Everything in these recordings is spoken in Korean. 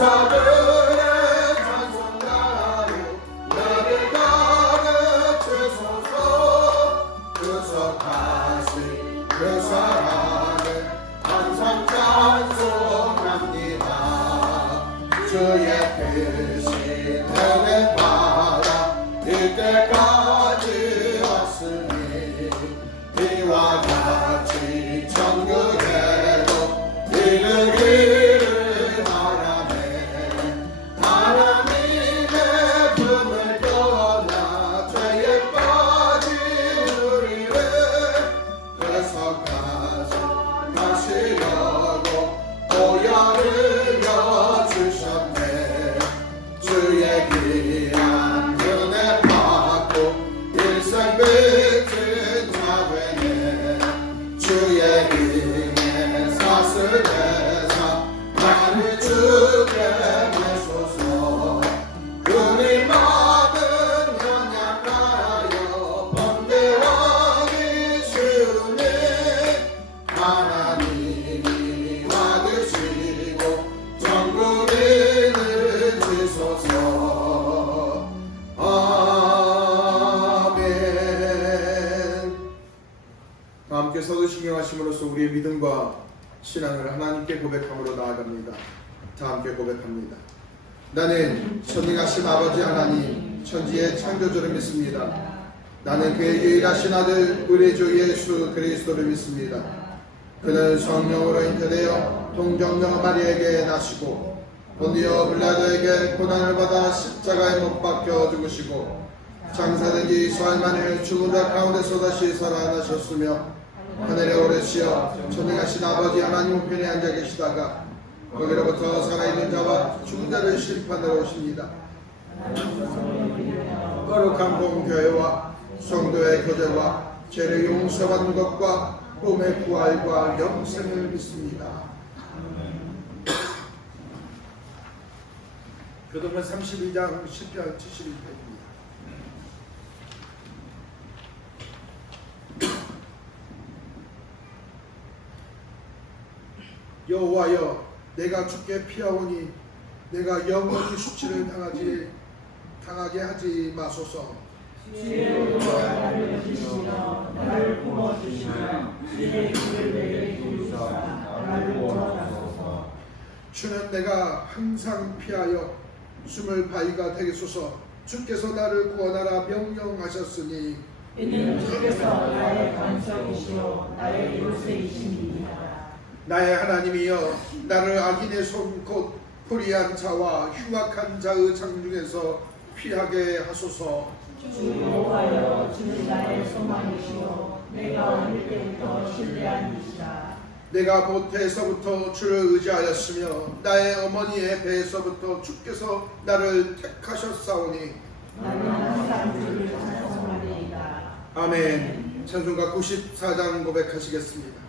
천사들의 찬송가로 나를 가르치소서. 구속하신 그 사랑을 항상 찬송합니다. 주의 크신 은혜 받아 이때까지 왔으니 이와 같이 천국에도 이르기를 바라네. 하나님의 품을 떠나 죄에 빠진 우리를 가시려고 보혈을 여주셨네. 주의 귀한 은혜 받고 일생 빚진 자 되네. 주의 힘에 사슬대사 나를 주게 하소서. 우리 마음은 연약하여 번뇌하기 쉬우니 하나님이 와주시고 정부리를 주소서. 아멘. 다 함께 서두신경하심으로써 우리의 믿음과 신앙을 하나님께 고백함으로 나아갑니다. 다 함께 고백합니다. 나는 전능하신 아버지 하나님 천지의 창조주를 믿습니다. 나는 그의 유일하신 아들 우리 주 예수 그리스도를 믿습니다. 그는 성령으로 잉태되어 동정녀 마리에게 나시고 본디오 빌라도에게 고난을 받아 십자가에 못 박혀 죽으시고 장사된 지 수할 만에 죽은 자 가운데서 다시 살아나셨으며 하늘에 오르시어 전능하신 아버지 하나님 우편에 앉아 계시다가 거기로부터 살아있는 자와 죽은 자를 심판하러 오십니다. 거룩한 공교회와 성도의 교제와 죄를 용서받는 것과 몸의 부활과 영생을 믿습니다. 교도문 32장 10편 71편입니다. 여호와여, 내가 주께 피하오니 내가 영원히 수치를 당하게 하지 마소서. 주의 나를 주시며 나를 품어주시며 주의 길을 내게 주시사 나를 도와주소서. 주는 내가 항상 피하여 숨을 바위가 되겠소서. 주께서 나를 구원하라 명령하셨으니 이는 주께서 나의 반석이시오 나의 요새이십니다. 나의 하나님이여, 나를 악인의 손 곧 불의한 자와 흉악한 자의 장중에서 피하게 하소서. 주 여호와여, 주는 나의 소망이시오 내가 어릴 때부터 신뢰한 이시라. 내가 모태에서부터 주를 의지하였으며 나의 어머니의 배에서부터 주께서 나를 택하셨사오니 나는 항상 주를 찬송하리이다. 아멘. 찬송가 94장 고백하시겠습니다.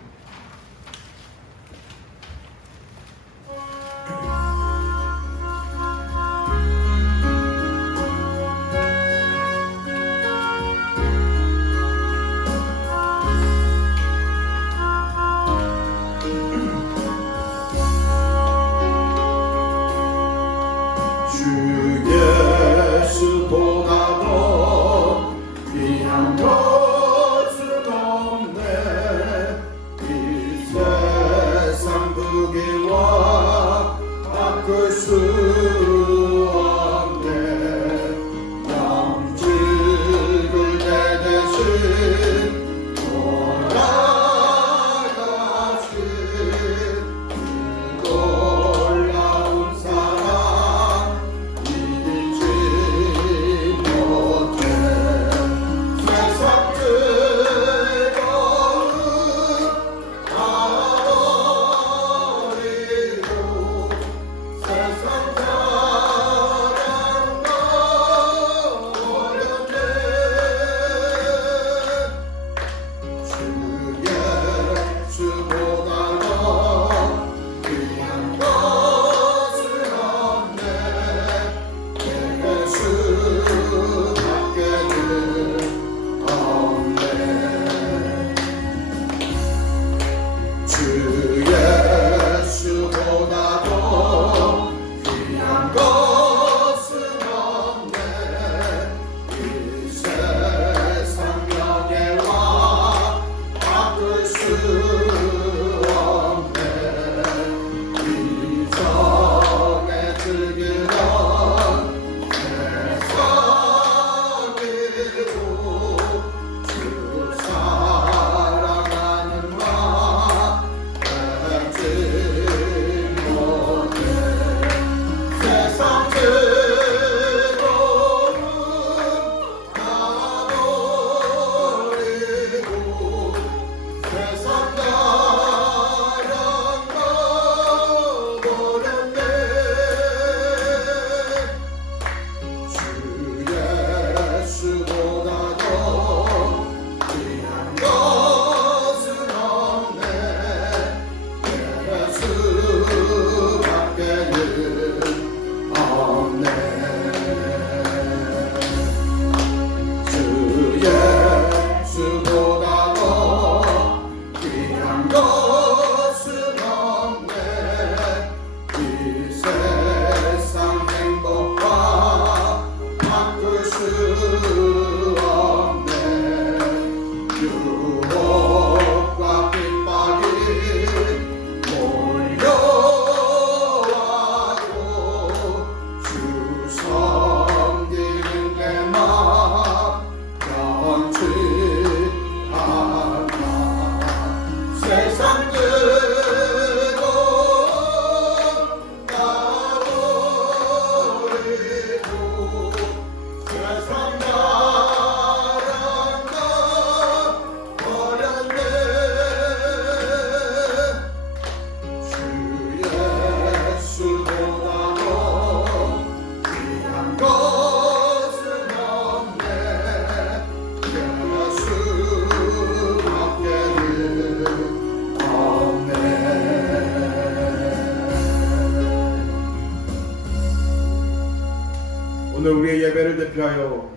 오늘 우리의 예배를 대표하여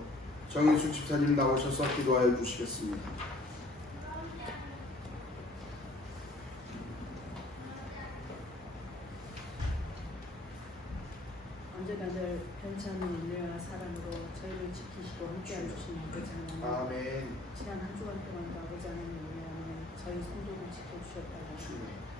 정인숙 집사님 나오셔서 기도하여 주시겠습니다. 언제나 늘 변치 않는 은혜와 사랑으로 저희를 지키시고 함께해 주신 아버지 하나님, 아멘. 지난 한 주간 동안도 아버지 하나님 은혜 안에 저희 성도를 지켜주셨다고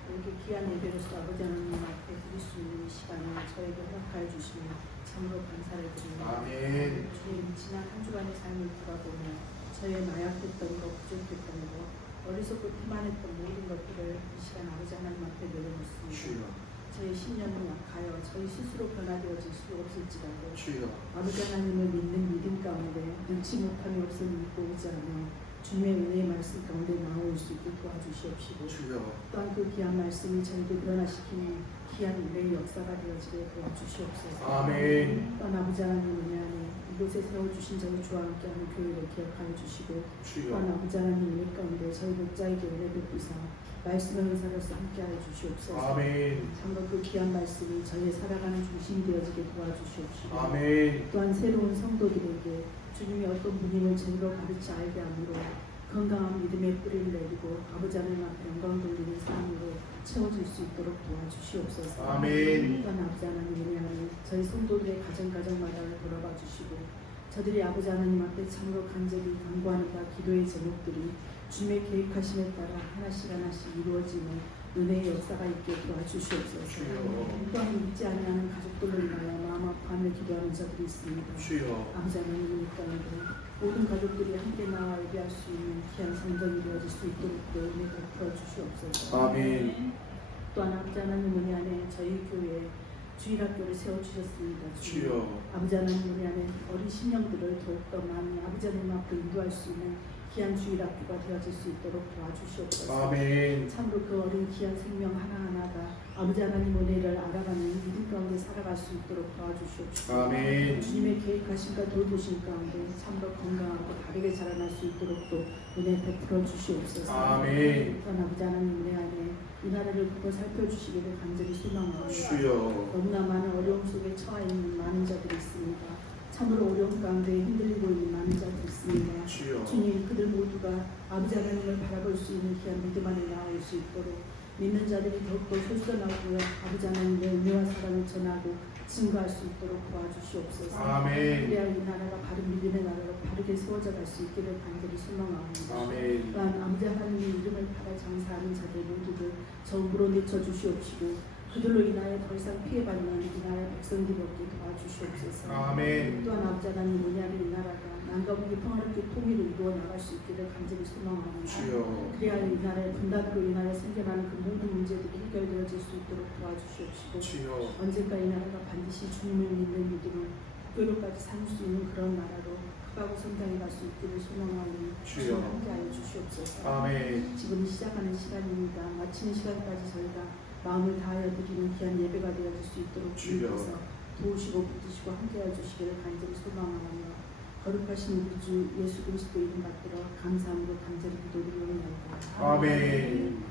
이렇게 귀한 예배로서 아버지 하나님 앞에 드릴 수 있는 이 시간을 저에게 허락하여 주시며 참으로 감사를 드립니다. 아멘. 주님, 지난 한 주간의 삶을 돌아보며 저의 나약했던 것, 부족했던 것, 어리석고 피만했던 모든 것들을 이 시간 아버지 하나님 앞에 내려놓습니다. 주여. 저희 신념은 약하여 저희 스스로 변화되어질 수 없을지라도 주여. 아버지 하나님을 믿는 믿음 가운데 능치 못함이 없을 믿고 오지 않아 주님의 은혜의 말씀 가운데 나올 수 있게 도와주시옵시고 주여. 또한 그 귀한 말씀이 저희를 변화시키는 귀한 은혜의 역사가 되어지게 도와주시옵소서. 아멘. 또한 아버지 하나님 은혜 안에 이곳에 세워주신 저희 주와 함께하는 교회를 기억하여 주시고 주여. 또한 아버지 하나님 은혜 가운데 저희 목자에게 은혜 베푸사 말씀의 은사로서 함께하여 주시옵소서. 아멘. 참으로 그 귀한 말씀이 저희의 살아가는 중심이 되어지게 도와주시옵시고 아멘. 또한 새로운 성도들에게 주님이 어떤 분임을 제대로 가르치 알게 함으로 건강한 믿음의 뿌리를 내리고 아버지 하나님 앞에 영광 돌리는 삶으로 채워질 수 있도록 도와주시옵소서. 아멘. 또한 아버지 하나님 은혜 안에 저희 성도들의 가정마다를 돌아봐 주시고 저들이 아버지 하나님 앞에 참으로 간절히 간구하는 바 기도의 제목들이 주님의 계획하심에 따라 하나씩 하나씩 이루어지는 은혜의 역사가 있게 도와주시옵소서. 주여. 또한 믿지 아니하는 가족들로 인하여 마음 아파하며 기도하는 자들이 있습니다. 주여. 아버지 하나님 가운데 모든 가족들이 함께 나와 예배할 수 있는 귀한 성전이 되어질 수 있도록 은혜 베풀어 주시옵소서. 아멘. 또한 아버지 하나님 은혜 안에 저희 교회에 주일학교를 세워주셨습니다. 주여. 아버지 하나님 은혜 안에 어린 신령들을 더욱더 많이 아버지 하나님 앞으로 인도할 수 있는 귀한 주일학교가 되어질 수 있도록 도와주시옵소서. 아멘. 참으로 그 어린 귀한 생명 하나하나가 아버지 하나님 은혜를 알아가는 믿음 가운데 살아갈 수 있도록 도와주시옵소서. 아멘. 주님의 계획하심과 돌보심 가운데 참으로 건강하고 바르게 자라날 수 있도록 또 은혜 베풀어 주시옵소서. 아멘. 또한 아버지 하나님 은혜 안에 이 나라를 보고 살펴주시기를 간절히 소망합니다. 주여. 너무나 많은 어려움 속에 처해 있는 많은 자들이 있습니다. 참으로 어려움 가운데 흔들리고 있는 많은 자들이 있습니다. 주여. 주님, 그들 모두가 아버지 하나님을 바라볼 수 있는 귀한 믿음 안에 나올 수 있도록 믿는 자들이 더욱더 솔선하고요 아버지 하나님의 은혜와 사랑을 전하고 증거할 수 있도록 도와주시옵소서. 아멘. 그래야 이 나라가 바른 믿음의 나라로 바르게 세워져 갈 수 있기를 간절히 소망합니다. 아멘. 또한 아버지 하나님의 이름을 팔아 장사하는 자들 모두를 전부로 내쳐주시옵시고 그들로 인하여 더 이상 피해받는 이 나라의 백성들이 없게 도와주시옵소서. 아멘. 또한 아버지 하나님 은혜하는 이 나라가 남과 평화롭게 통일을 이루어 나갈 수 있기를 간절히 소망합니다. 주여. 그래야 이 나라의 분단으로 인하여 생겨나는 그 모든 문제들이 해결되어질 수 있도록 도와주시옵시고 주여. 언젠가 이 나라가 반드시 주님을 믿는 믿음을 교로까지 삼을 수 있는 그런 나라로 크고 성장해 갈 수 있기를 소망하니 주여. 함께하여 주시옵소서. 아멘. 지금 시작하는 시간입니다. 마치는 시간까지 저희가 마음을 다하여 드리는 귀한 예배가 되어질 수 있도록 주여. 주님께서 도우시고 붙드시고 함께하여 주시기를 간절히 소망하며 거룩하신 우리 주 예수 그리스도 이름 받들어 감사함으로 간절히 기도드리옵나이다. 아멘.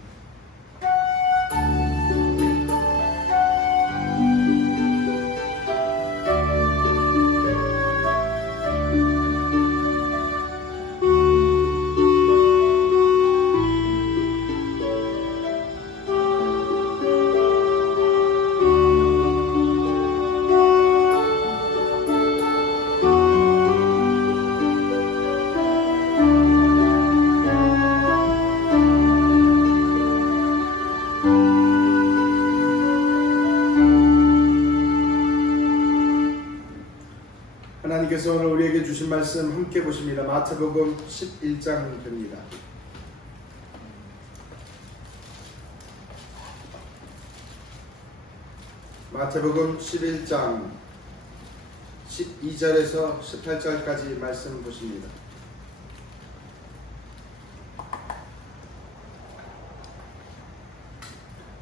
하나님께서 오늘 우리에게 주신 말씀 함께 보십니다. 마태복음 11장입니다. 마태복음 11장 12절에서 18절까지 말씀 보십니다.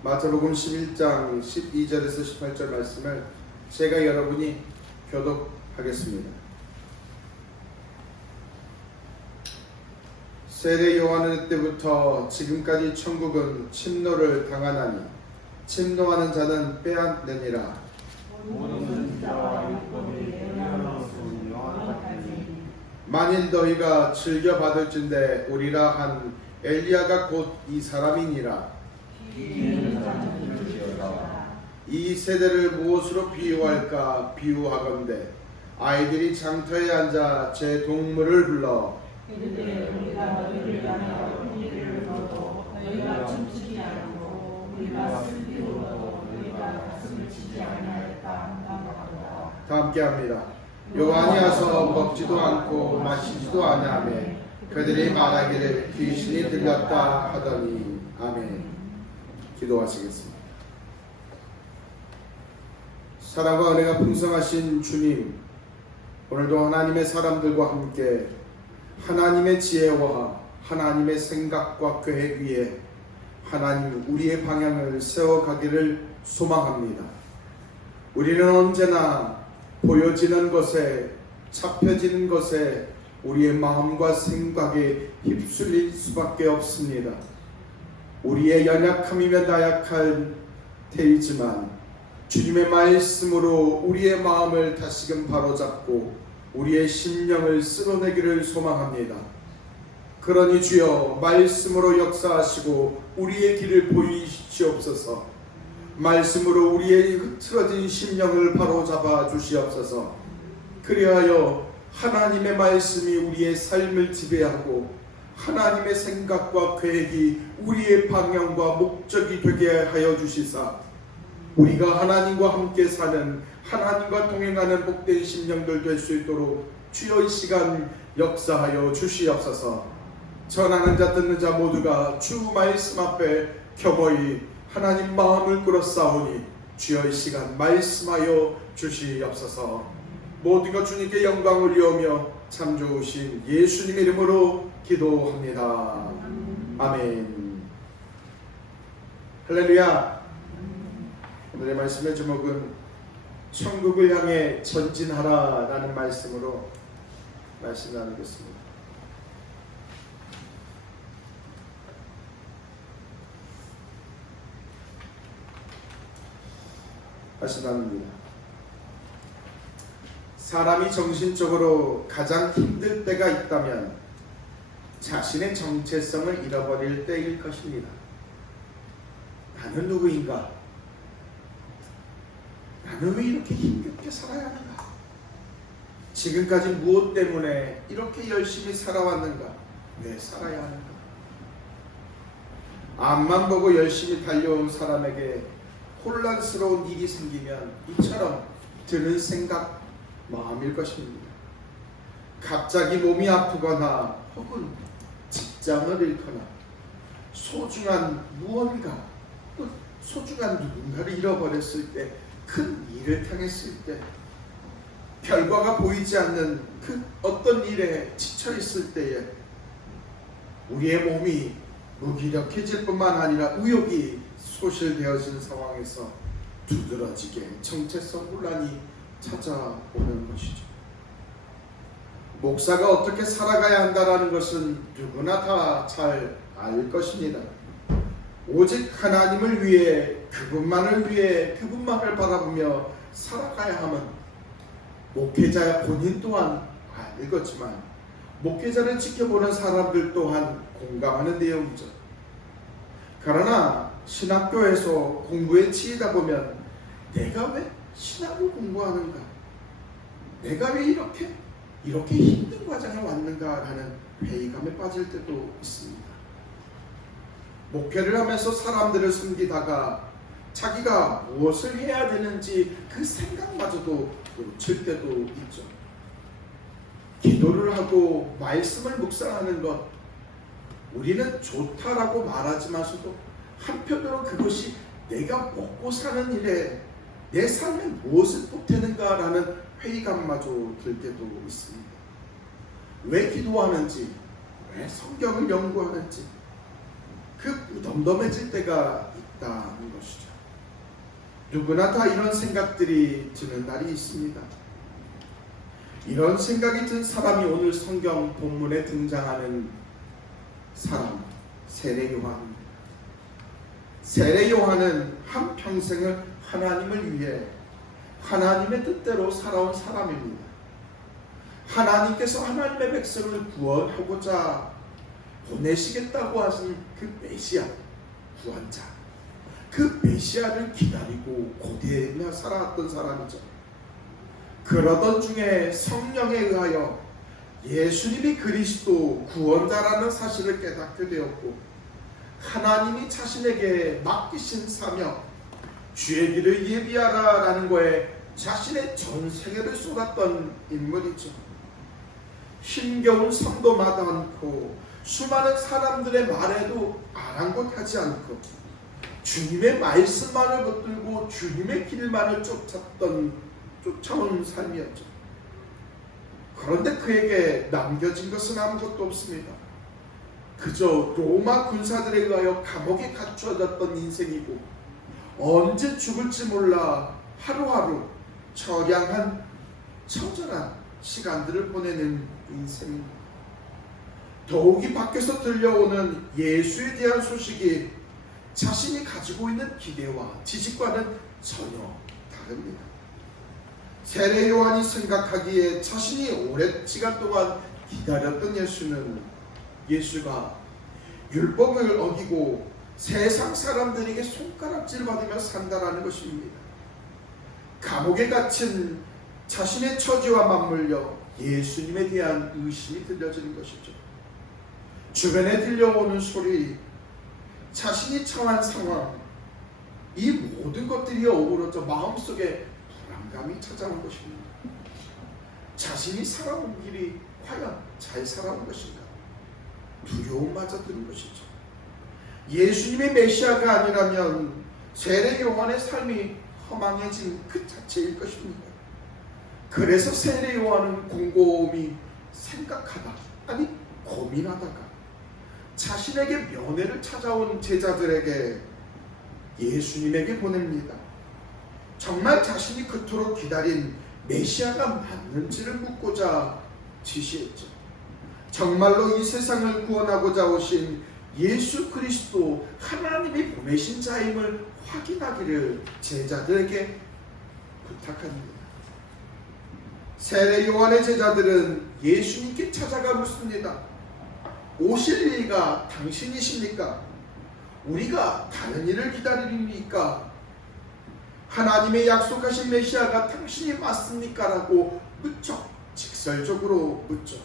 마태복음 11장 12절에서 18절 말씀을 제가 여러분이 교독하겠습니다. 세례 요한의 때부터 지금까지 천국은 침노를 당하나니 침노하는 자는 빼앗느니라. 모든 선지자와 율법의 예언하는 소리와 같으니 만일 너희가 즐겨 받을진대 오리라 한 엘리야가 곧 이 사람이니라. 이는 장지을지어다. 이 세대를 무엇으로 비유할까? 비유하건대 아이들이 장터에 앉아 제 동물을 불러 이르되 우리가 너희를 향하여 분리를 거둬 너희가 춤추지 않고 우리가 슬피고 너희가 가슴을 치지 아니하였다 한다고. 다 함께합니다. 요한이 와서 먹지도 않고 마시지도 아니하며 그들이 말하기를 귀신이 들렸다 하더니. 아멘. 기도하시겠습니다. 사랑과 은혜가 풍성하신 주님, 오늘도 하나님의 사람들과 함께 하나님의 지혜와 하나님의 생각과 계획 위에 하나님 우리의 방향을 세워가기를 소망합니다. 우리는 언제나 보여지는 것에, 잡혀지는 것에 우리의 마음과 생각에 휩쓸릴 수밖에 없습니다. 우리의 연약함이며 나약할 테이지만 주님의 말씀으로 우리의 마음을 다시금 바로잡고 우리의 심령을 쓸어내기를 소망합니다. 그러니 주여 말씀으로 역사하시고 우리의 길을 보이시옵소서. 말씀으로 우리의 흐트러진 심령을 바로잡아 주시옵소서. 그리하여 하나님의 말씀이 우리의 삶을 지배하고 하나님의 생각과 계획이 우리의 방향과 목적이 되게 하여 주시사 우리가 하나님과 함께 사는, 하나님과 동행하는 복된 심령들 될 수 있도록 주여 이 시간 역사하여 주시옵소서. 전하는 자 듣는 자 모두가 주 말씀 앞에 겸허히 하나님 마음을 끌어싸우니 주여 이 시간 말씀하여 주시옵소서. 모두가 주님께 영광 올리오며 참 좋으신 예수님 이름으로 기도합니다. 아멘. 할렐루야. 오늘의 말씀의 제목은 천국을 향해 전진하라 라는 말씀으로 말씀 나누겠습니다. 말씀 나눕니다. 사람이 정신적으로 가장 힘들 때가 있다면 자신의 정체성을 잃어버릴 때일 것입니다. 나는 누구인가? 나는 왜 이렇게 힘겹게 살아야 하는가? 지금까지 무엇 때문에 이렇게 열심히 살아왔는가? 왜 살아야 하는가? 앞만 보고 열심히 달려온 사람에게 혼란스러운 일이 생기면 이처럼 드는 생각, 마음일 것입니다. 갑자기 몸이 아프거나 혹은 직장을 잃거나 소중한 무언가, 소중한 누군가를 잃어버렸을 때, 큰 일을 당했을 때, 결과가 보이지 않는 그 어떤 일에 지쳐 있을 때에 우리의 몸이 무기력해질 뿐만 아니라 의욕이 소실되어진 상황에서 두드러지게 정체성 혼란이 찾아오는 것이죠. 목사가 어떻게 살아가야 한다라는 것은 누구나 다 잘 알 것입니다. 오직 하나님을 위해, 그분만을 위해, 그분만을 바라보며 살아가야 함은 목회자 본인 또한 알겠지만 목회자를 지켜보는 사람들 또한 공감하는 내용이죠. 그러나 신학교에서 공부에 치이다 보면 내가 왜 신학을 공부하는가? 내가 왜 이렇게 힘든 과정에 왔는가라는 회의감에 빠질 때도 있습니다. 목회를 하면서 사람들을 섬기다가 자기가 무엇을 해야 되는지 그 생각마저도 놓칠 때도 있죠. 기도를 하고 말씀을 묵상하는 것, 우리는 좋다라고 말하지만서도 한편으로 그것이 내가 먹고 사는 일에 내 삶에 무엇을 보태는가라는 회의감마저 들 때도 있습니다. 왜 기도하는지, 왜 성경을 연구하는지 그 무덤덤해질 때가 있다는 것이죠. 누구나 다 이런 생각들이 드는 날이 있습니다. 이런 생각이 든 사람이 오늘 성경 본문에 등장하는 사람, 세례 요한입니다. 세례 요한은 한평생을 하나님을 위해, 하나님의 뜻대로 살아온 사람입니다. 하나님께서 하나님의 백성을 구원하고자 보내시겠다고 하신 그 메시아, 구원자, 그 메시아를 기다리고 고대하며 살아왔던 사람이죠. 그러던 중에 성령에 의하여 예수님이 그리스도 구원자라는 사실을 깨닫게 되었고, 하나님이 자신에게 맡기신 사명, 주의 길을 예비하라라는 거에 자신의 전 세계를 쏟았던 인물이죠. 힘겨운 삶도 마다 않고 수많은 사람들의 말에도 아랑곳하지 않고 주님의 말씀만을 붙들고 주님의 길만을 쫓아온 삶이었죠. 그런데 그에게 남겨진 것은 아무것도 없습니다. 그저 로마 군사들에 의하여 감옥에 갇혀졌던 인생이고, 언제 죽을지 몰라 하루하루 처량한 처절한 시간들을 보내는 인생입니다. 더욱이 밖에서 들려오는 예수에 대한 소식이 자신이 가지고 있는 기대와 지식과는 전혀 다릅니다. 세례 요한이 생각하기에 자신이 오랜 시간 동안 기다렸던 예수가 율법을 어기고 세상 사람들에게 손가락질 받으며 산다라는 것입니다. 감옥에 갇힌 자신의 처지와 맞물려 예수님에 대한 의심이 들려지는 것이죠. 주변에 들려오는 소리, 자신이 처한 상황, 이 모든 것들이 어우러져 마음속에 불안감이 찾아온 것입니다. 자신이 살아온 길이 과연 잘 살아온 것인가? 두려움마저 드는 것이죠. 예수님의 메시아가 아니라면 세례 요한의 삶이 허망해진 그 자체일 것입니다. 그래서 세례 요한은 곰곰이 생각하다, 아니 고민하다가 자신에게 면회를 찾아온 제자들에게 예수님에게 보냅니다. 정말 자신이 그토록 기다린 메시아가 맞는지를 묻고자 지시했죠. 정말로 이 세상을 구원하고자 오신 예수 그리스도 하나님이 보내신 자임을 확인하기를 제자들에게 부탁합니다. 세례 요한의 제자들은 예수님께 찾아가 묻습니다. 오실 이가 당신이십니까? 우리가 다른 이를 기다리니까? 하나님의 약속하신 메시아가 당신이 맞습니까? 라고 무척 직설적으로 묻죠.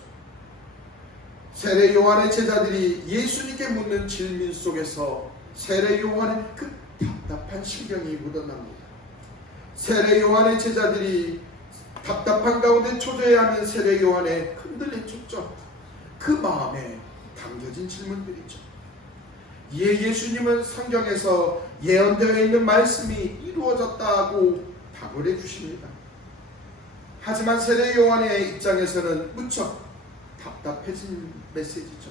세례 요한의 제자들이 예수님께 묻는 질문 속에서 세례 요한의 그 답답한 심경이 묻어납니다. 세례 요한의 제자들이 답답한 가운데 초조해하는 세례 요한의 흔들린 초점, 그 마음에 담겨진 질문들이죠. 이에 예수님은 성경에서 예언되어 있는 말씀이 이루어졌다고 답을 해주십니다. 하지만 세례 요한의 입장에서는 무척 답답해진 메시지죠.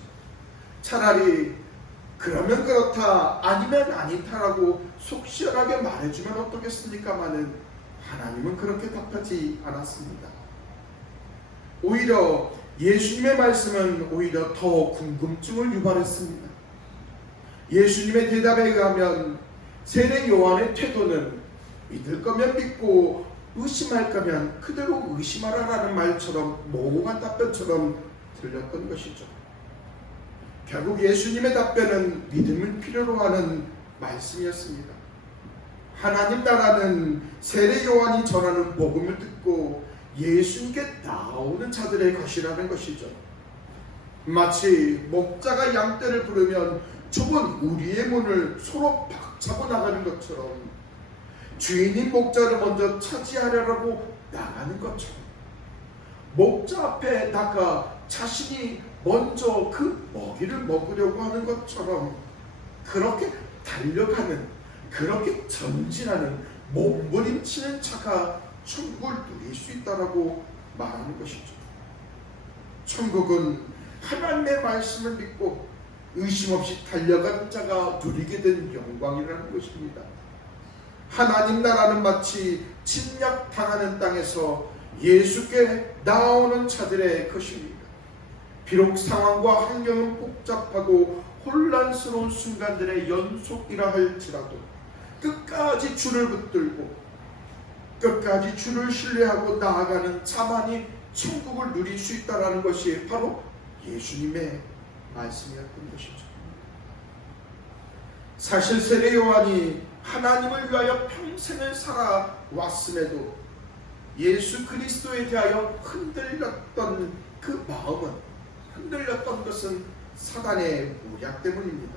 차라리 그러면 그렇다, 아니면 아니다라고 속 시원하게 말해주면 어떻겠습니까마는 하나님은 그렇게 답하지 않았습니다. 오히려 예수님의 말씀은 오히려 더 궁금증을 유발했습니다. 예수님의 대답에 의하면 세례 요한의 태도는 믿을 거면 믿고 의심할 거면 그대로 의심하라라는 말처럼 모호한 답변처럼 들렸던 것이죠. 결국 예수님의 답변은 믿음을 필요로 하는 말씀이었습니다. 하나님 나라는 세례 요한이 전하는 복음을 듣고 예수님께 나오는 자들의 것이라는 것이죠. 마치 목자가 양떼를 부르면 좁은 우리의 문을 서로 박차고 나가는 것처럼 주인이 목자를 먼저 차지하려고 나가는 것처럼 목자 앞에 나가 자신이 먼저 그 먹이를 먹으려고 하는 것처럼 그렇게 달려가는, 그렇게 전진하는, 몸부림치는 자가 천국을 누릴 수 있다라고 말하는 것이죠. 천국은 하나님의 말씀을 믿고 의심 없이 달려가는 자가 누리게 된 영광이라는 것입니다. 하나님 나라는 마치 침략당하는 땅에서 예수께 나오는 자들의 것입니다. 비록 상황과 환경은 복잡하고 혼란스러운 순간들의 연속이라 할지라도 끝까지 주를 붙들고 끝까지 주를 신뢰하고 나아가는 자만이 천국을 누릴 수 있다는 것이 바로 예수님의 말씀이었던 것이죠. 사실 세례 요한이 하나님을 위하여 평생을 살아왔음에도 예수 그리스도에 대하여 흔들렸던 그 마음은, 흔들렸던 것은 사단의 모략 때문입니다.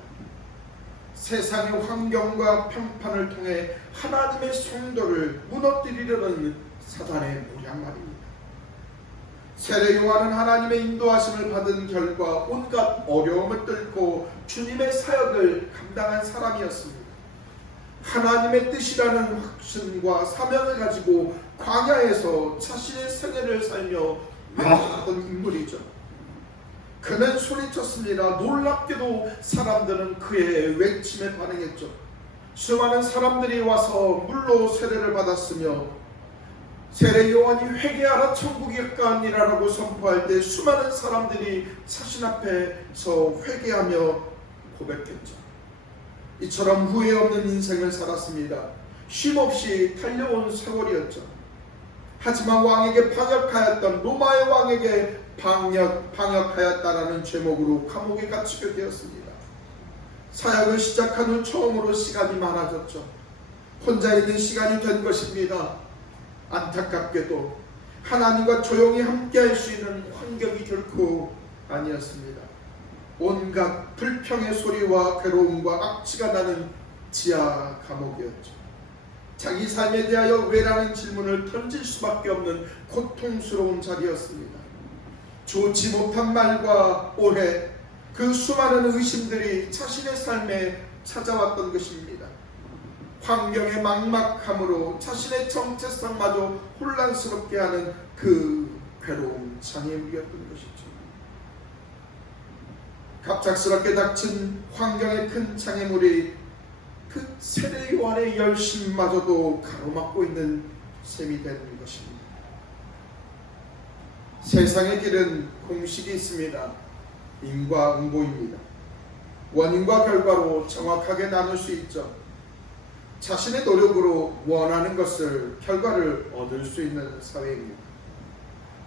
세상의 환경과 평판을 통해 하나님의 성도를 무너뜨리려는 사단의 모략 말입니다. 세례 요한은 하나님의 인도하심을 받은 결과 온갖 어려움을 뚫고 주님의 사역을 감당한 사람이었습니다. 하나님의 뜻이라는 확신과 사명을 가지고 광야에서 자신의 생애를 살며 외쳤던 인물이죠. 그는 소리쳤습니다. 놀랍게도 사람들은 그의 외침에 반응했죠. 수많은 사람들이 와서 물로 세례를 받았으며 세례 요한이 회개하라 천국이 가까우니라라고 선포할 때 수많은 사람들이 자신 앞에서 회개하며 고백했죠. 이처럼 후회 없는 인생을 살았습니다. 쉼없이 달려온 세월이었죠. 하지만 왕에게 방역하였던 로마의 왕에게 방역하였다라는 제목으로 감옥에 갇히게 되었습니다. 사역을 시작한 후 처음으로 시간이 많아졌죠. 혼자 있는 시간이 된 것입니다. 안타깝게도 하나님과 조용히 함께할 수 있는 환경이 결코 아니었습니다. 온갖 불평의 소리와 괴로움과 악취가 나는 지하 감옥이었죠. 자기 삶에 대하여 왜라는 질문을 던질 수밖에 없는 고통스러운 자리였습니다. 좋지 못한 말과 오해, 그 수많은 의심들이 자신의 삶에 찾아왔던 것입니다. 환경의 막막함으로 자신의 정체성마저 혼란스럽게 하는 그 괴로운 장애물이었던 것이죠. 갑작스럽게 닥친 환경의 큰 장애물이 그 세례 요한의 열심마저도 가로막고 있는 셈이 되는 것입니다. 세상의 길은 공식이 있습니다. 인과응보입니다. 원인과 결과로 정확하게 나눌 수 있죠. 자신의 노력으로 원하는 것을, 결과를 얻을 수 있는 사회입니다.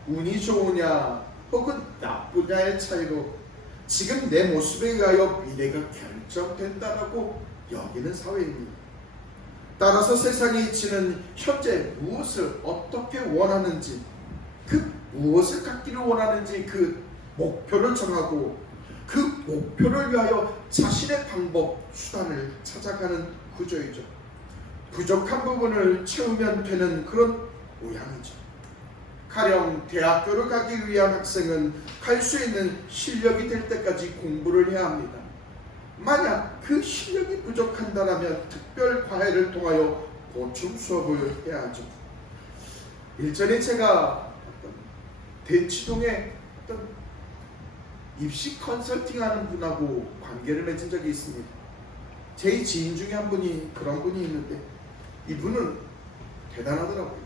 운이 좋으냐 혹은 나쁘냐의 차이로 지금 내 모습에 의하여 미래가 결정된다라고 여기는 사회입니다. 따라서 세상이 이치는 현재 무엇을 어떻게 원하는지, 그 무엇을 갖기를 원하는지 그 목표를 정하고 그 목표를 위하여 자신의 방법, 수단을 찾아가는 구조이죠. 부족한 부분을 채우면 되는 그런 모양이죠. 가령 대학교를 가기 위한 학생은 갈 수 있는 실력이 될 때까지 공부를 해야 합니다. 만약 그 실력이 부족한다면 특별 과외를 통하여 보충 수업을 해야 하죠. 일전에 제가 대치동에 입시 컨설팅하는 분하고 관계를 맺은 적이 있습니다. 제 지인 중에 한 분이 그런 분이 있는데 이분은 대단하더라고요.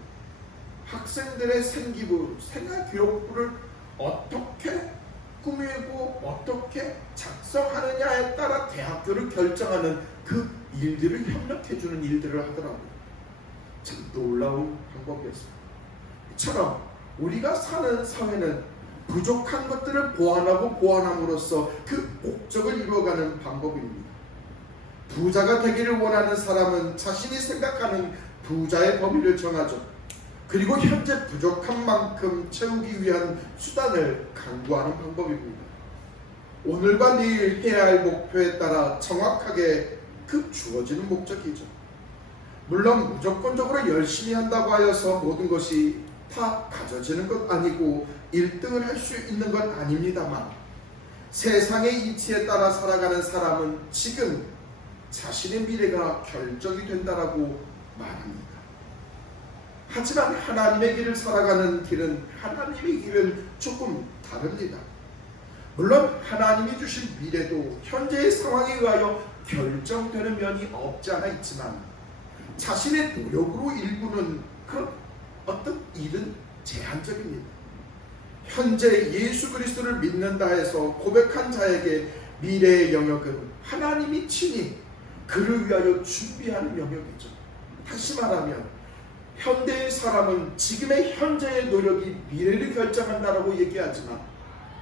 학생들의 생기부, 생활기록부를 어떻게 꾸미고 어떻게 작성하느냐에 따라 대학교를 결정하는 그 일들을 협력해주는 일들을 하더라고요. 참 놀라운 방법이었어요. 이처럼 우리가 사는 사회는 부족한 것들을 보완하고 보완함으로써 그 목적을 이루어가는 방법입니다. 부자가 되기를 원하는 사람은 자신이 생각하는 부자의 범위를 정하죠. 그리고 현재 부족한 만큼 채우기 위한 수단을 강구하는 방법입니다. 오늘과 내일 해야 할 목표에 따라 정확하게 그 주어지는 목적이죠. 물론 무조건적으로 열심히 한다고 하여서 모든 것이 다 가져지는 것 아니고 1등을 할 수 있는 건 아닙니다만 세상의 이치에 따라 살아가는 사람은 지금 자신의 미래가 결정이 된다라고 말합니다. 하지만 하나님의 길을 살아가는 길은 하나님의 길은 조금 다릅니다. 물론 하나님이 주신 미래도 현재의 상황에 의하여 결정되는 면이 없지 않아 있지만 자신의 노력으로 일구는 그런 어떤 일은 제한적입니다. 현재 예수 그리스도를 믿는다 해서 고백한 자에게 미래의 영역은 하나님이 친히 그를 위하여 준비하는 영역이죠. 다시 말하면 현대의 사람은 지금의 현재의 노력이 미래를 결정한다라고 얘기하지만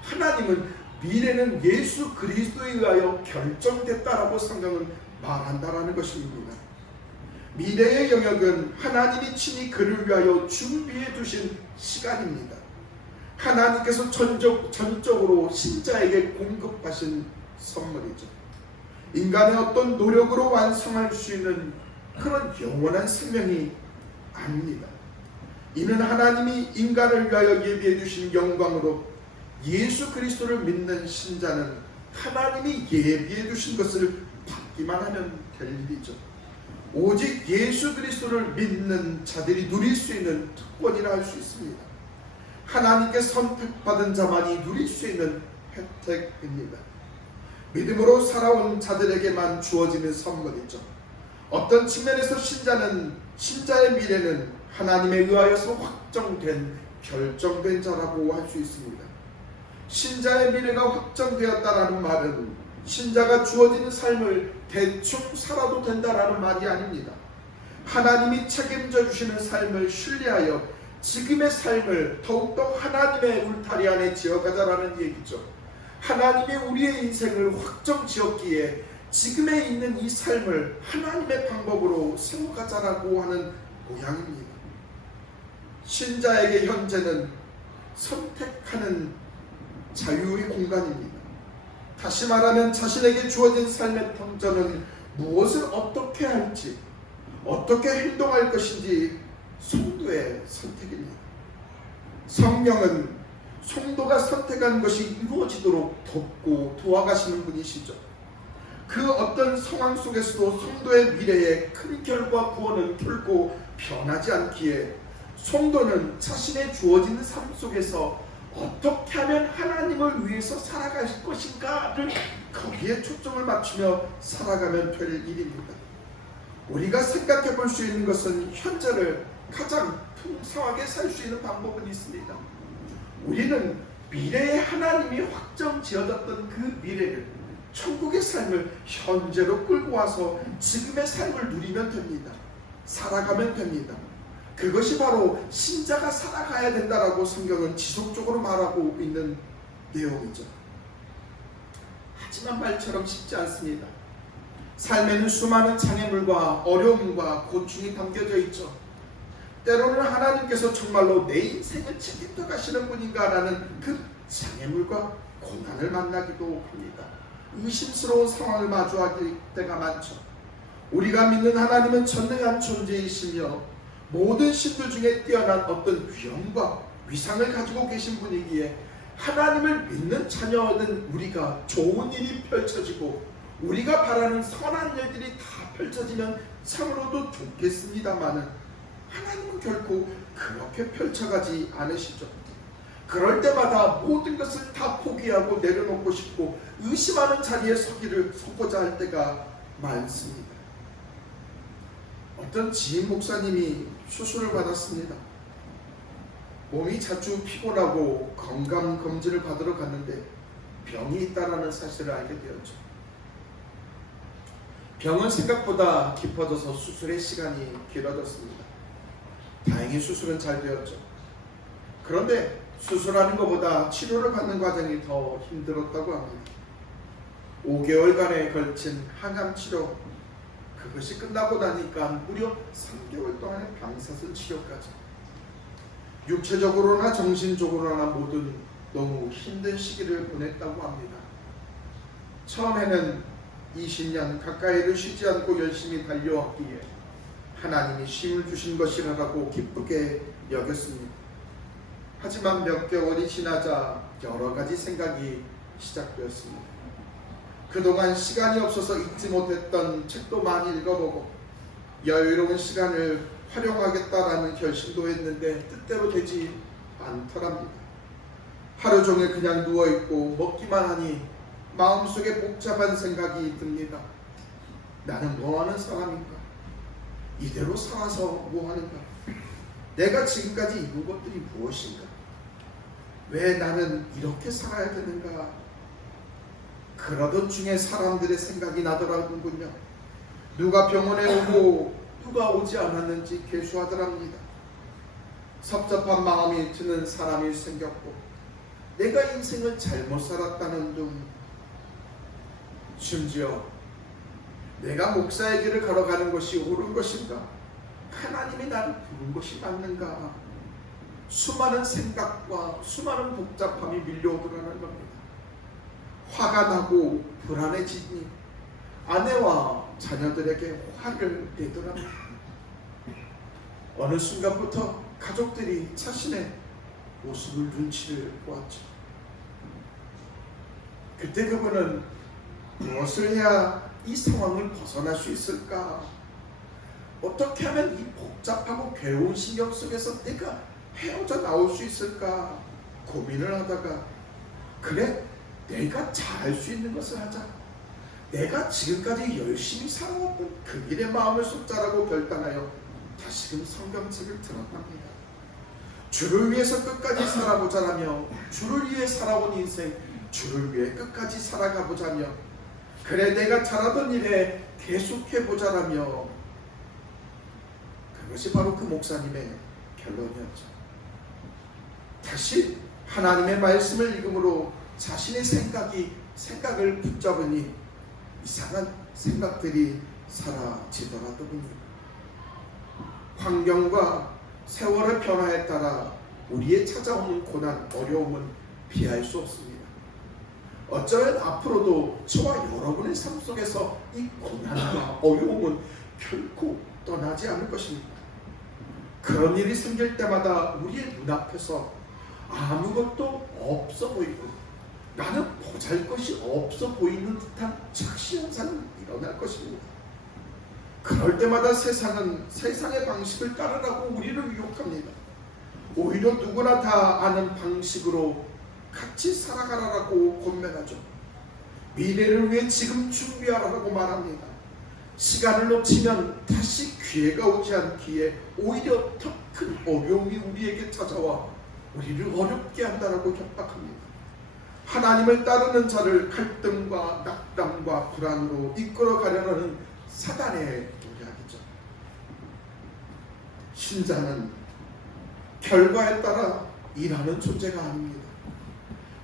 하나님은 미래는 예수 그리스도에 의하여 결정됐다라고 성경은 말한다라는 것입니다. 미래의 영역은 하나님이 친히 그를 위하여 준비해 두신 시간입니다. 하나님께서 전적으로 신자에게 공급하신 선물이죠. 인간의 어떤 노력으로 완성할 수 있는 그런 영원한 생명이 아닙니다. 이는 하나님이 인간을 위하여 예비해 주신 영광으로 예수 그리스도를 믿는 신자는 하나님이 예비해 두신 것을 받기만 하면 될 일이죠. 오직 예수 그리스도를 믿는 자들이 누릴 수 있는 특권이라 할 수 있습니다. 하나님께 선택받은 자만이 누릴 수 있는 혜택입니다. 믿음으로 살아온 자들에게만 주어지는 선물이죠. 어떤 측면에서 신자의 미래는 하나님에 의하여서 확정된, 결정된 자라고 할 수 있습니다. 신자의 미래가 확정되었다라는 말은 신자가 주어지는 삶을 대충 살아도 된다라는 말이 아닙니다. 하나님이 책임져 주시는 삶을 신뢰하여 지금의 삶을 더욱더 하나님의 울타리 안에 지어가자라는 얘기죠. 하나님이 우리의 인생을 확정 지었기에 지금에 있는 이 삶을 하나님의 방법으로 세워가자라고 하는 모양입니다. 신자에게 현재는 선택하는 자유의 공간입니다. 다시 말하면 자신에게 주어진 삶의 탐정은 무엇을 어떻게 할지, 어떻게 행동할 것인지 성도의 선택입니다. 성령은 성도가 선택한 것이 이루어지도록 돕고 도와가시는 분이시죠. 그 어떤 상황 속에서도 성도의 미래에 큰 결과 구원은 결코 변하지 않기에 성도는 자신의 주어진 삶 속에서 어떻게 하면 하나님을 위해서 살아갈 것인가를 거기에 초점을 맞추며 살아가면 될 일입니다. 우리가 생각해 볼 수 있는 것은 현재를 가장 풍성하게 살 수 있는 방법은 있습니다. 우리는 미래에 하나님이 확정 지어졌던 그 미래를, 천국의 삶을 현재로 끌고 와서 지금의 삶을 누리면 됩니다. 살아가면 됩니다. 그것이 바로 신자가 살아가야 된다라고 성경은 지속적으로 말하고 있는 내용이죠. 하지만 말처럼 쉽지 않습니다. 삶에는 수많은 장애물과 어려움과 고충이 담겨져 있죠. 때로는 하나님께서 정말로 내 인생을 책임져 가시는 분인가라는 그 장애물과 고난을 만나기도 합니다. 의심스러운 상황을 마주하기 때가 많죠. 우리가 믿는 하나님은 전능한 존재이시며 모든 신들 중에 뛰어난 어떤 위엄과 위상을 가지고 계신 분이기에 하나님을 믿는 자녀는 우리가 좋은 일이 펼쳐지고 우리가 바라는 선한 일들이 다 펼쳐지면 참으로도 좋겠습니다마는 하나님은 결코 그렇게 펼쳐가지 않으시죠. 그럴 때마다 모든 것을 다 포기하고 내려놓고 싶고 의심하는 자리에 서고자 할 때가 많습니다. 어떤 지인 목사님이 수술을 받았습니다. 몸이 자주 피곤하고 건강검진을 받으러 갔는데 병이 있다는 사실을 알게 되었죠. 병은 생각보다 깊어져서 수술의 시간이 길어졌습니다. 다행히 수술은 잘 되었죠. 그런데 수술하는 것보다 치료를 받는 과정이 더 힘들었다고 합니다. 5개월간에 걸친 항암 치료, 그것이 끝나고 나니까 무려 3개월 동안의 방사선 치료까지. 육체적으로나 정신적으로나 모두 너무 힘든 시기를 보냈다고 합니다. 처음에는 20년 가까이를 쉬지 않고 열심히 달려왔기에 하나님이 쉼을 주신 것이라고 기쁘게 여겼습니다. 하지만 몇 개월이 지나자 여러 가지 생각이 시작되었습니다. 그동안 시간이 없어서 읽지 못했던 책도 많이 읽어보고 여유로운 시간을 활용하겠다라는 결심도 했는데 뜻대로 되지 않더랍니다. 하루 종일 그냥 누워있고 먹기만 하니 마음속에 복잡한 생각이 듭니다. 나는 뭐하는 사람인가? 이대로 살아서 뭐하는가? 내가 지금까지 이룬 것들이 무엇인가? 왜 나는 이렇게 살아야 되는가? 그러던 중에 사람들의 생각이 나더라군요. 누가 병원에 오고 누가 오지 않았는지 계수하더랍니다. 섭섭한 마음이 드는 사람이 생겼고 내가 인생을 잘못 살았다는 둥, 심지어 내가 목사의 길을 걸어가는 것이 옳은 것인가, 하나님이 나를 부른 것이 맞는가, 수많은 생각과 수많은 복잡함이 밀려오더라는 겁니다. 화가 나고 불안해지니 아내와 자녀들에게 화를 내더랍니다. 어느 순간부터 가족들이 자신의 모습을 눈치를 보았죠. 그때 그분은 무엇을 해야 이 상황을 벗어날 수 있을까? 어떻게 하면 이 복잡하고 괴로운 신경 속에서 내가 헤어져 나올 수 있을까? 고민을 하다가, 그래, 내가 잘할 수 있는 것을 하자. 내가 지금까지 열심히 살아왔던 그 길에 마음을 쏟자라고 결단하여 다시금 성경책을 들어갑니다. 주를 위해서 끝까지 살아보자라며, 주를 위해 살아온 인생, 주를 위해 끝까지 살아가보자며, 그래 내가 잘하던 일에 계속해보자라며, 그것이 바로 그 목사님의 결론이었죠. 다시 하나님의 말씀을 읽음으로 자신의 생각을 붙잡으니 이상한 생각들이 사라지더라더군요. 환경과 세월의 변화에 따라 우리의 찾아오는 고난, 어려움은 피할 수 없습니다. 어쩌면 앞으로도 저와 여러분의 삶 속에서 이 고난과 어려움은 결코 떠나지 않을 것입니다. 그런 일이 생길 때마다 우리의 눈앞에서 아무것도 없어 보이고 나는 보잘것이 없어 보이는 듯한 착시현상이 일어날 것입니다. 그럴 때마다 세상은 세상의 방식을 따르라고 우리를 유혹합니다. 오히려 누구나 다 아는 방식으로 같이 살아가라고 권면하죠. 미래를 위해 지금 준비하라고 말합니다. 시간을 놓치면 다시 기회가 오지 않기에 오히려 더 큰 어려움이 우리에게 찾아와 우리를 어렵게 한다라고 협박합니다. 하나님을 따르는 자를 갈등과 낙담과 불안으로 이끌어가려는 사단의 노력이죠. 신자는 결과에 따라 일하는 존재가 아닙니다.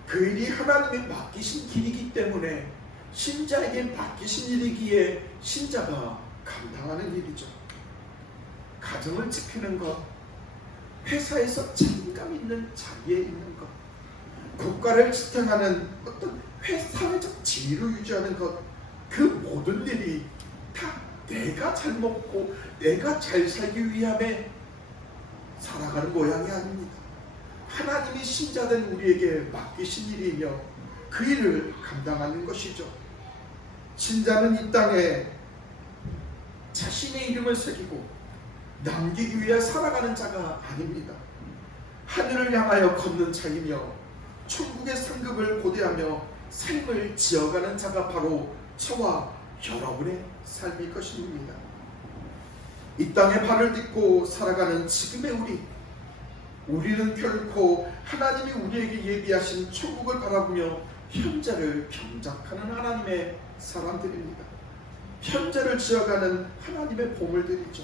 그 일이 하나님이 맡기신 길이기 때문에 신자에게 맡기신 일이기에 신자가 감당하는 일이죠. 가정을 지키는 것, 회사에서 책임감 있는 자리에 있는 것, 국가를 지탱하는 어떤 사회적 지위를 유지하는 것, 그 모든 일이 다 내가 잘 먹고 내가 잘 살기 위함에 살아가는 모양이 아닙니다. 하나님이 신자된 우리에게 맡기신 일이며 그 일을 감당하는 것이죠. 신자는 이 땅에 자신의 이름을 새기고 남기기 위해 살아가는 자가 아닙니다. 하늘을 향하여 걷는 자이며 천국의 상급을 고대하며 삶을 지어가는 자가 바로 저와 여러분의 삶일 것입니다. 이 땅에 발을 딛고 살아가는 지금의 우리는 결코 하나님이 우리에게 예비하신 천국을 바라보며 현재를 경작하는 하나님의 사람들입니다. 현재를 지어가는 하나님의 보물들이죠.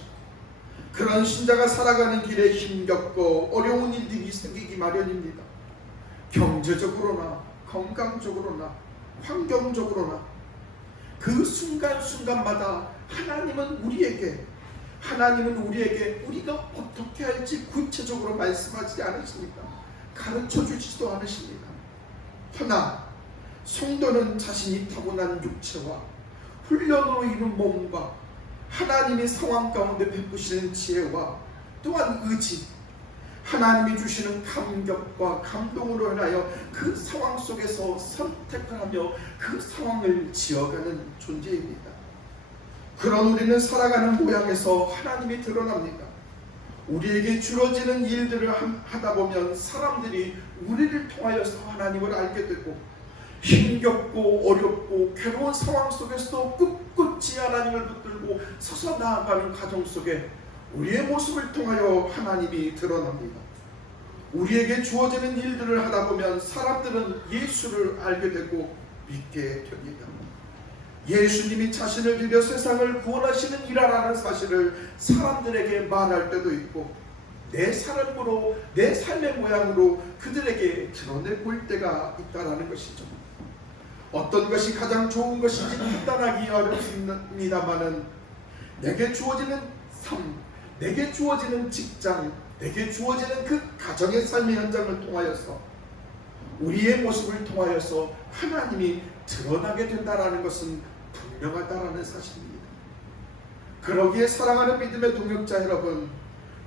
그런 신자가 살아가는 길에 힘겹고 어려운 일들이 생기기 마련입니다. 경제적으로나 건강적으로나 환경적으로나 그 순간순간마다 하나님은 우리에게 우리가 어떻게 할지 구체적으로 말씀하지 않으십니까? 가르쳐 주지도 않으십니다. 허나 성도는 자신이 타고난 육체와 훈련으로 이룬 몸과 하나님이 상황 가운데 베푸시는 지혜와 또한 의지, 하나님이 주시는 감격과 감동으로 인하여 그 상황 속에서 선택을 하며 그 상황을 지어가는 존재입니다. 그런 우리는 살아가는 모양에서 하나님이 드러납니다. 우리에게 주어지는 일들을 하다 보면 사람들이 우리를 통하여서 하나님을 알게 되고 힘겹고 어렵고 괴로운 상황 속에서도 꿋꿋이 하나님을 붙들고 서서 나아가는 과정 속에 우리의 모습을 통하여 하나님이 드러납니다. 우리에게 주어지는 일들을 하다 보면 사람들은 예수를 알게 되고 믿게 됩니다. 예수님이 자신을 들여 세상을 구원하시는 이라라는 사실을 사람들에게 말할 때도 있고 내 삶으로, 내 삶의 모양으로 그들에게 드러내 보일 때가 있다라는 것이죠. 어떤 것이 가장 좋은 것인지 판단하기 어렵습니다만은 내게 주어지는 삶, 내게 주어지는 직장, 내게 주어지는 그 가정의 삶의 현장을 통하여서 우리의 모습을 통하여서 하나님이 드러나게 된다라는 것은 분명하다라는 사실입니다. 그러기에 사랑하는 믿음의 동역자 여러분,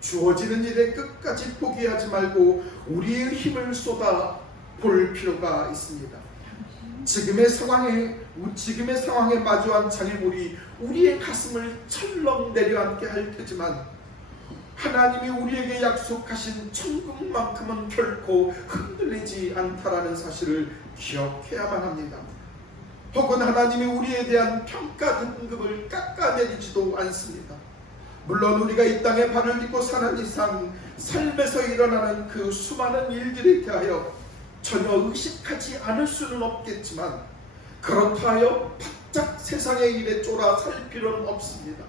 주어지는 일에 끝까지 포기하지 말고 우리의 힘을 쏟아 볼 필요가 있습니다. 지금의 상황에 마주한 장애물이 우리의 가슴을 철렁 내려앉게 할 테지만 하나님이 우리에게 약속하신 천국만큼은 결코 흔들리지 않다라는 사실을 기억해야만 합니다. 혹은 하나님이 우리에 대한 평가 등급을 깎아내리지도 않습니다. 물론 우리가 이 땅에 발을 딛고 사는 이상 삶에서 일어나는 그 수많은 일들에 대하여 전혀 의식하지 않을 수는 없겠지만 그렇다 하여 바짝 세상의 일에 쫄아 살 필요는 없습니다.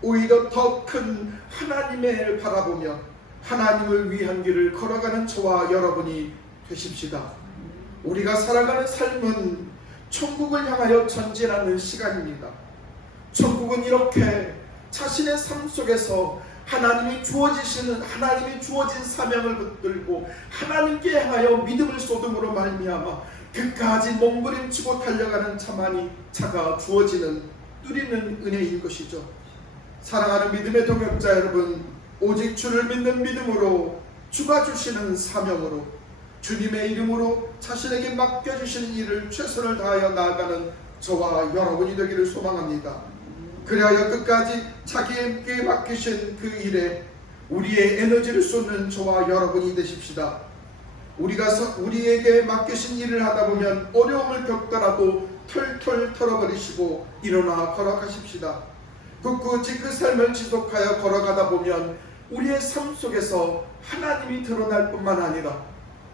오히려 더 큰 하나님을 바라보며 하나님을 위한 길을 걸어가는 저와 여러분이 되십시다. 우리가 살아가는 삶은 천국을 향하여 전진하는 시간입니다. 천국은 이렇게 자신의 삶 속에서 하나님이 주어진 사명을 붙들고 하나님께 향하여 믿음을 쏟음으로 말미암아 끝까지 몸부림치고 달려가는 자가 주어지는 누리는 은혜인 것이죠. 사랑하는 믿음의 동역자 여러분, 오직 주를 믿는 믿음으로 주가 주시는 사명으로 주님의 이름으로 자신에게 맡겨주시는 일을 최선을 다하여 나아가는 저와 여러분이 되기를 소망합니다. 그리하여 끝까지 자기에게 맡기신 그 일에 우리의 에너지를 쏟는 저와 여러분이 되십시다. 우리에게 맡기신 일을 하다 보면 어려움을 겪더라도 털털 털어버리시고 일어나 걸어가십시다. 굳굳이 그 삶을 지속하여 걸어가다 보면 우리의 삶 속에서 하나님이 드러날 뿐만 아니라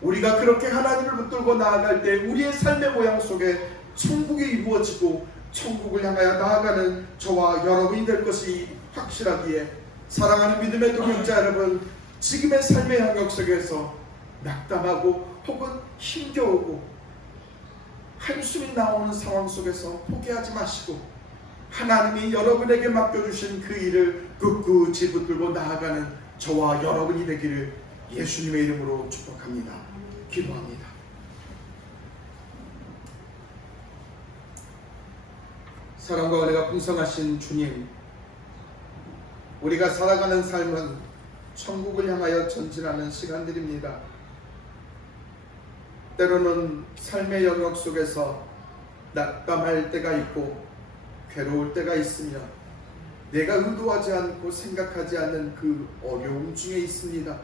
우리가 그렇게 하나님을 붙들고 나아갈 때 우리의 삶의 모양 속에 천국이 이루어지고 천국을 향하여 나아가는 저와 여러분이 될 것이 확실하기에 사랑하는 믿음의 동역자 여러분, 지금의 삶의 영역 속에서 낙담하고 혹은 힘겨우고 한숨이 나오는 상황 속에서 포기하지 마시고 하나님이 여러분에게 맡겨주신 그 일을 굳굳이 붙들고 나아가는 저와 여러분이 되기를 예수님의 이름으로 축복합니다. 기도합니다. 사랑과 은혜가 풍성하신 주님, 우리가 살아가는 삶은 천국을 향하여 전진하는 시간들입니다. 때로는 삶의 영역 속에서 낙담할 때가 있고 괴로울 때가 있으며 내가 의도하지 않고 생각하지 않는 그 어려움 중에 있습니다.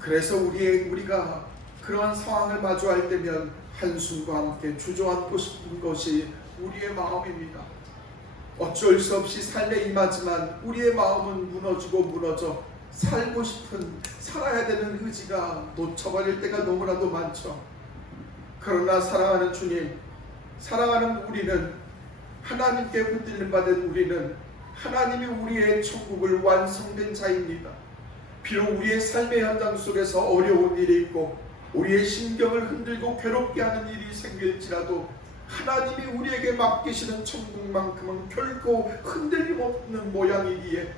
그래서 우리가 그러한 상황을 마주할 때면 한숨과 함께 주저앉고 싶은 것이 우리의 마음입니다. 어쩔 수 없이 삶에 임하지만 우리의 마음은 무너져 살아야 되는 의지가 놓쳐버릴 때가 너무나도 많죠. 그러나 사랑하는 주님, 사랑하는 우리는, 하나님께 붙들림 받은 우리는 하나님이 우리의 천국을 완성된 자입니다. 비록 우리의 삶의 현장 속에서 어려운 일이 있고 우리의 심경을 흔들고 괴롭게 하는 일이 생길지라도 하나님이 우리에게 맡기시는 천국만큼은 결코 흔들림 없는 모양이기에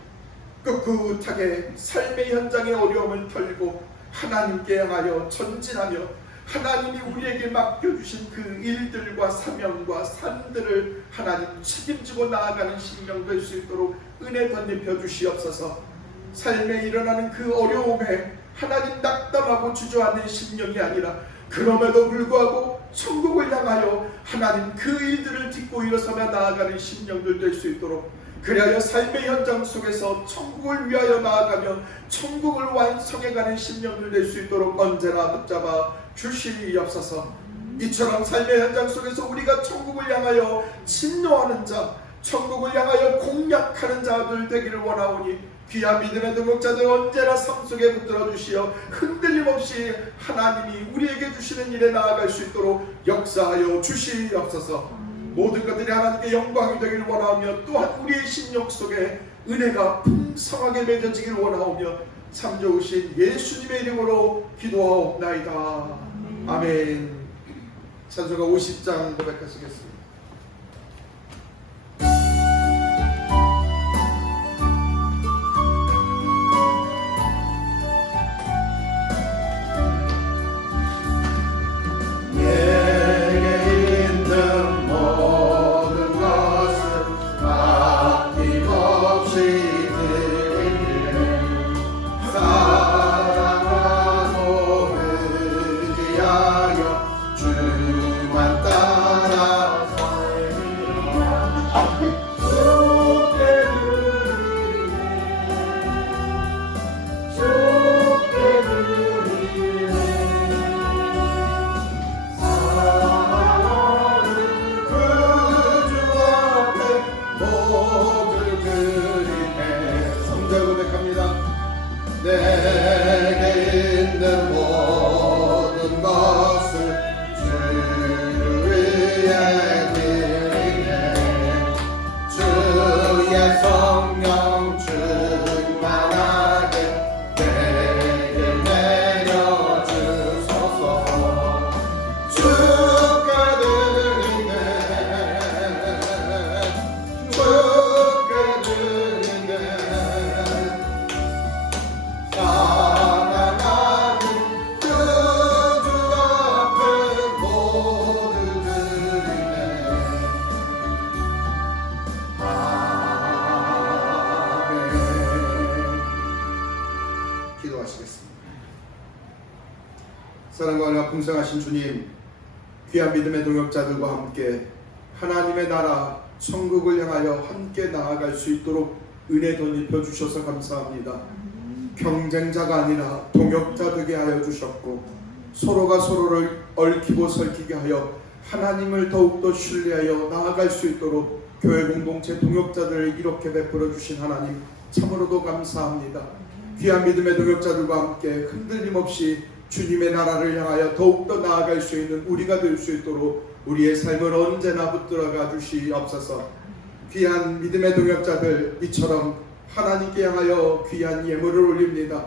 꿋꿋하게 삶의 현장의 어려움을 털고 하나님께 향하여 전진하며 하나님이 우리에게 맡겨주신 그 일들과 사명과 삶들을 하나님 책임지고 나아가는 심령 될 수 있도록 은혜 덧입혀 주시옵소서. 삶에 일어나는 그 어려움에 하나님 낙담하고 주저앉는 심령이 아니라 그럼에도 불구하고 천국을 향하여 하나님 그 일들을 딛고 일어서며 나아가는 심령들 될 수 있도록, 그리하여 삶의 현장 속에서 천국을 위하여 나아가며 천국을 완성해가는 심령들 될 수 있도록 언제나 붙잡아 주시옵소서. 이처럼 삶의 현장 속에서 우리가 천국을 향하여 진노하는 자, 천국을 향하여 공략하는 자들 되기를 원하오니 귀한 믿음의 등록자들 언제나 삶 속에 붙들어 주시어 흔들림 없이 하나님이 우리에게 주시는 일에 나아갈 수 있도록 역사하여 주시옵소서. 모든 것들이 하나님께 영광이 되기를 원하오며 또한 우리의 심령 속에 은혜가 풍성하게 맺어지기를 원하오며 참 좋으신 예수님의 이름으로 기도하옵나이다. 아멘. 찬송가 50장 고백하시겠습니다. 내게 있는 모든 것을 주 위에 드리네. 주의 성령 충만하게 내게 내려주소서. 주께 드리네. 주께 드리네. 사랑과 은혜가 풍성하신 주님, 귀한 믿음의 동역자들과 함께 하나님의 나라 천국을 향하여 함께 나아갈 수 있도록 은혜 덧입혀 주셔서 감사합니다. 경쟁자가 아니라 동역자 되게 하여 주셨고, 서로가 서로를 얽히고 설키게 하여 하나님을 더욱더 신뢰하여 나아갈 수 있도록 교회 공동체 동역자들을 이렇게 베풀어 주신 하나님 참으로도 감사합니다. 귀한 믿음의 동역자들과 함께 흔들림 없이 주님의 나라를 향하여 더욱더 나아갈 수 있는 우리가 될 수 있도록 우리의 삶을 언제나 붙들어가 주시옵소서. 귀한 믿음의 동역자들 이처럼 하나님께 향하여 귀한 예물을 올립니다.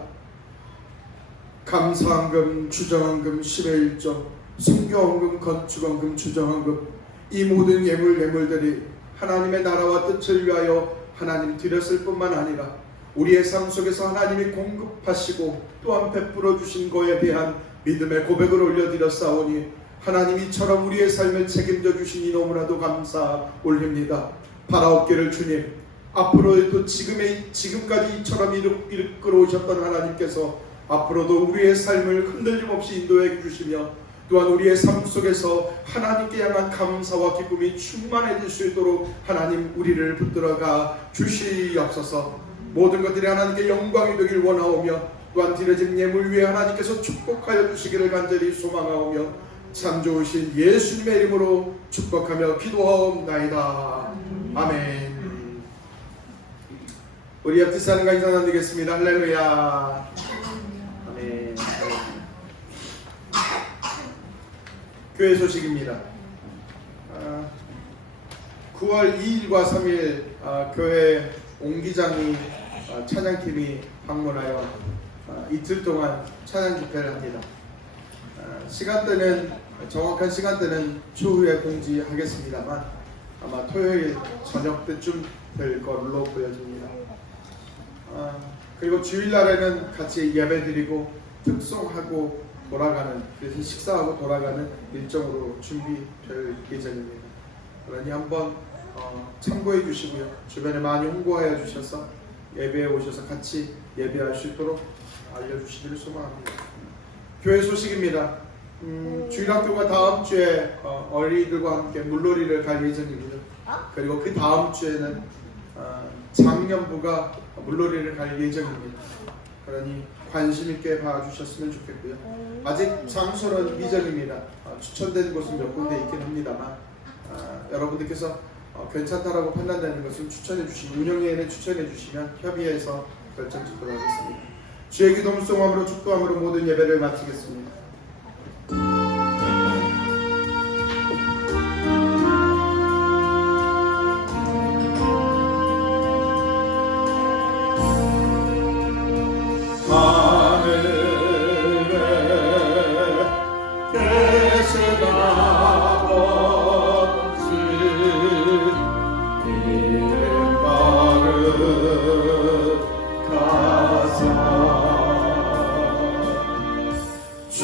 감사헌금, 주정헌금, 10의 1조, 선교헌금, 건축헌금, 주정헌금, 이 모든 예물들이 하나님의 나라와 뜻을 위하여 하나님 드렸을 뿐만 아니라 우리의 삶 속에서 하나님이 공급하시고 또한 베풀어 주신 것에 대한 믿음의 고백을 올려드렸사오니 하나님 이처럼 우리의 삶을 책임져 주시니 너무나도 감사 올립니다. 바라옵기를 주님, 앞으로도 지금까지 이처럼 이끌어 오셨던 하나님께서 앞으로도 우리의 삶을 흔들림 없이 인도해 주시며 또한 우리의 삶 속에서 하나님께 향한 감사와 기쁨이 충만해질 수 있도록 하나님 우리를 붙들어가 주시옵소서. 모든 것들이 하나님께 영광이 되길 원하오며 또한 드려진 예물 위에 하나님께서 축복하여 주시기를 간절히 소망하오며 참 좋으신 예수님의 이름으로 축복하며 기도하옵나이다. 아멘. 우리 옆 뒷사람과 인사 나누겠습니다. 할렐루야. 아멘. 교회 소식입니다. 9월 2일과 3일 교회 옹기장이 찬양팀이 방문하여 이틀 동안 찬양 집회를 합니다. 시간대는 정확한 시간대는 추후에 공지하겠습니다만 아마 토요일 저녁 때쯤 될 걸로 보여집니다. 그리고 주일날에는 같이 예배드리고 특송하고 돌아가는, 그래서 식사하고 돌아가는 일정으로 준비될 예정입니다. 그러니 한번 참고해 주시고요. 주변에 많이 홍보하여 주셔서 예배에 오셔서 같이 예배할 수 있도록 알려주시기를 소망합니다. 교회 소식입니다. 주일학교가 다음 주에 어린이들과 함께 물놀이를 갈 예정입니다. 그리고 그 다음 주에는 장년부가 물놀이를 갈 예정입니다. 그러니 관심 있게 봐주셨으면 좋겠고요. 아직 장소는 미정입니다. 추천된 곳은 몇 군데 있긴 합니다만 여러분들께서 괜찮다라고 판단되는 것은 추천해 주시면, 운영위원회 추천해 주시면 협의해서 결정 짓도록 하겠습니다. 주의 기도 묵상함으로 축도함으로 모든 예배를 마치겠습니다.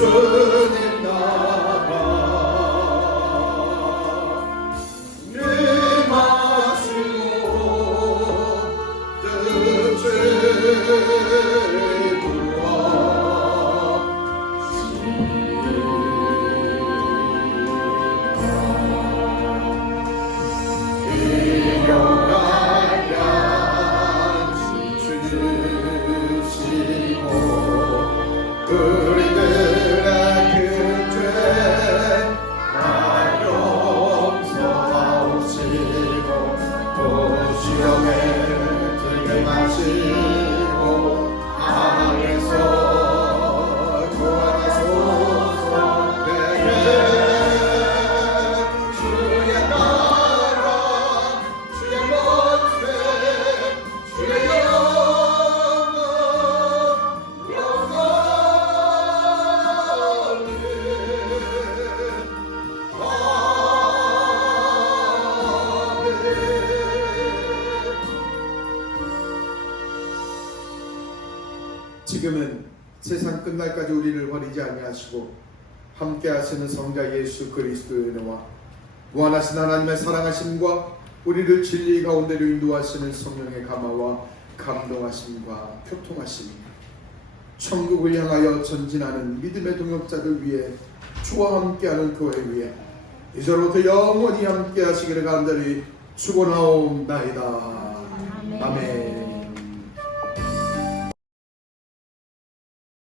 주님 나라 임하시고 뜻을 지금은 세상 끝날까지 우리를 버리지 아니하시고 함께 하시는 성자 예수 그리스도의 은혜와 무한하신 하나님의 사랑하심과 우리를 진리 가운데로 인도하시는 성령의 감화와 감동하심과 교통하심이 천국을 향하여 전진하는 믿음의 동역자들 위해 주와 함께하는 교회 위에 이제로부터 영원히 함께 하시기를 간절히 축원하옵나이다. 아멘.